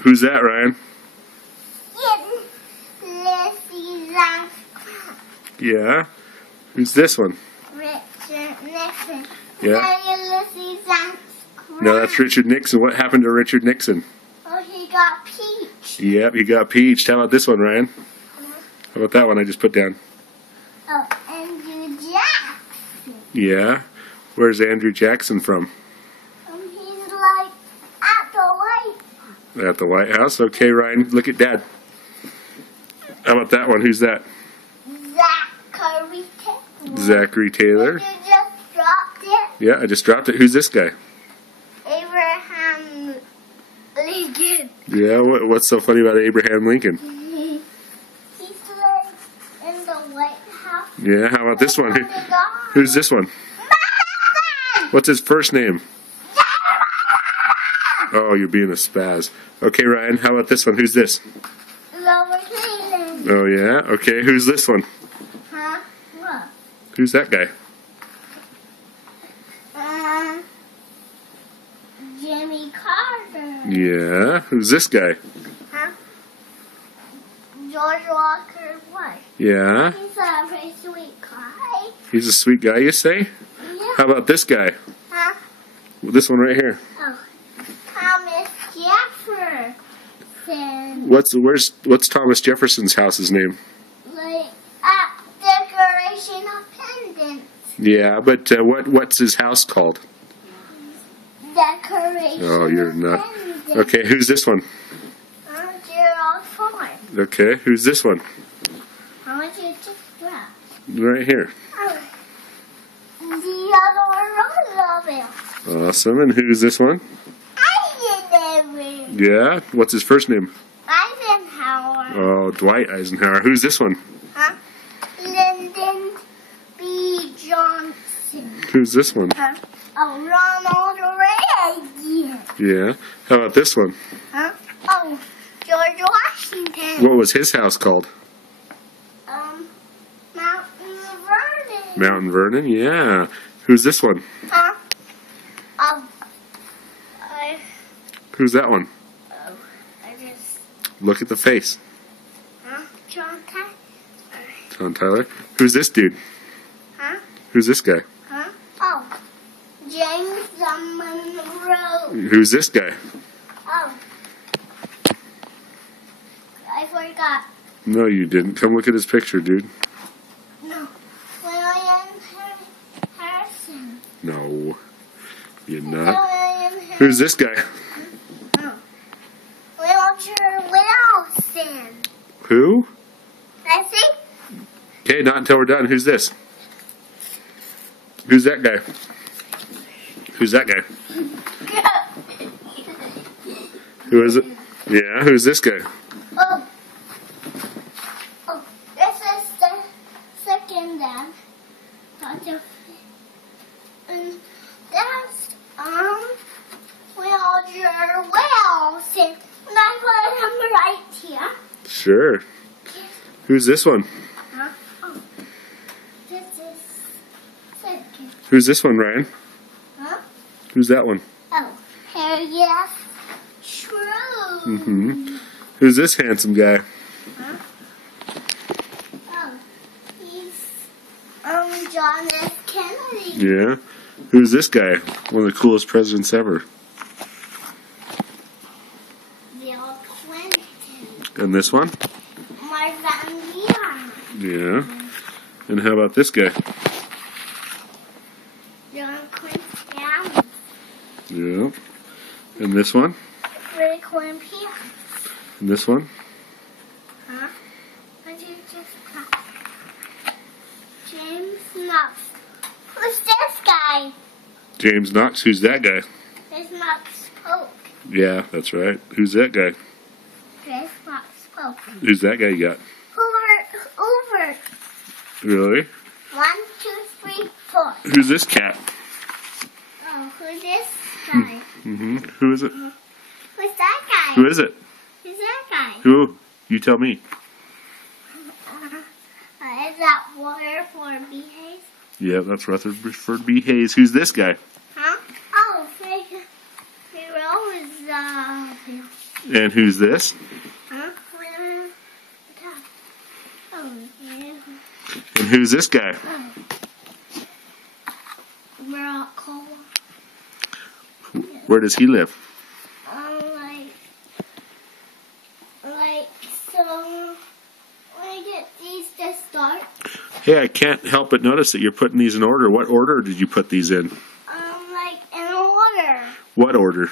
Who's that, Ryan? Yeah. Who's this one? Richard Nixon. Yeah. No, that's Richard Nixon. What happened to Richard Nixon? Oh, he got peached. Yep, he got peached. How about this one, Ryan? How about that one I just put down? Oh, Andrew Jackson. Yeah. Where's Andrew Jackson from? He's like at the White. At the White House. Okay, Ryan, look at Dad. How about that one? Who's that? Zachary Taylor. Zachary Taylor. You just dropped it. Yeah, I just dropped it. Who's this guy? Abraham Lincoln. Yeah, what's so funny about Abraham Lincoln? He lives in the White House. Yeah, how about this one? Who's this one? What's his first name? Oh, you're being a spaz. Okay, Ryan, how about this one? Who's this? Lower Cleveland. Oh, yeah? Okay, who's this one? Huh? What? Who's that guy? Jimmy Carter. Yeah, who's this guy? Huh? George Walker Bush. Yeah, He's a pretty sweet guy. he's a sweet guy, you say? Yeah. How about this guy? Huh? This one right here. Oh. Thomas Jefferson. What's Thomas Jefferson's house's name? Like Declaration of Independence. Yeah, but what's his house called? Decoration. Oh, you're of not. Independence. Okay, who's this one? Gerald Ford. Okay, who's this one? How much you just drop? Right here. Oh. The other one, Roosevelt. Awesome, and who's this one? Eisenhower. Yeah, what's his first name? Eisenhower. Oh, Dwight Eisenhower. Who's this one? Huh? Lyndon B. Johnson. Who's this one? Huh? Oh, Ronald Reagan. Yeah, how about this one? Huh? Oh, George Washington. What was his house called? Mountain Vernon. Mountain Vernon, yeah. Who's this one? Huh? Who's that one? I just. Look at the face. Huh? John Tyler. John Tyler. Who's this dude? Huh? Who's this guy? Huh? Oh, James Monroe. Who's this guy? Oh, I forgot. No, you didn't. Come look at his picture, dude. No, William Harrison. No, you're not. William Harrison. Who's this guy? Oh, Woodrow Wilson. Who? I think. Okay, not until we're done. Who's this? Who's that guy? Who's that guy? Who is it? Yeah, who's this guy? Oh, this is the second dad. And that's Woodrow Wilson. And I put him right here. Sure. Who's this one? Huh? Oh, this is second. Who's this one, Ryan? Huh? Who's that one? Oh, Harriet True. Mm-hmm. Who's this handsome guy? Huh? Oh, he's John F. Kennedy. Yeah. Who's this guy? One of the coolest presidents ever. Bill Clinton. And this one? Mark Van Buren. Yeah. And how about this guy? John Quincy Adams. Yeah. And this one? Franklin Pierce. And this one? Huh? What did you just cut? James Knox. Who's this guy? James Knox. Who's that guy? Chris Knox Polk. Yeah, that's right. Who's that guy? Chris Knox Polk. Who's that guy you got? Over. Really? 1, 2, 3, 4. Who's this cat? Oh, who's this guy? Mm-hmm. Who is it? Who's that guy? Who is it? Who's that guy? Who? You tell me. Is that Rutherford B. Hayes? Yeah, that's Rutherford B. Hayes. Who's this guy? Huh? Oh, Pharaoh is And who's this? Huh? Oh, yeah. And who's this guy? Barack Obama. Where does he live? So, when I get these to start, Hey, I can't help but notice that you're putting these in order. What order did you put these in? in order. What order?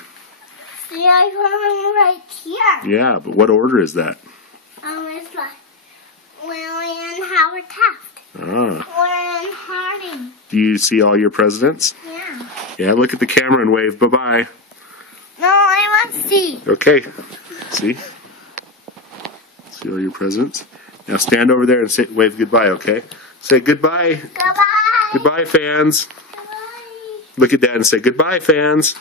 See, I put them right here. Yeah, but what order is that? It's like William Howard Taft. Ah. Warren Harding. Do you see all your presidents? Yeah. Yeah, look at the camera and wave bye-bye. No, I want to see. Okay. See? See all your presidents? Now stand over there and say, wave goodbye, okay? Say goodbye. Goodbye. Goodbye, fans. Goodbye. Look at Dad and say goodbye, fans.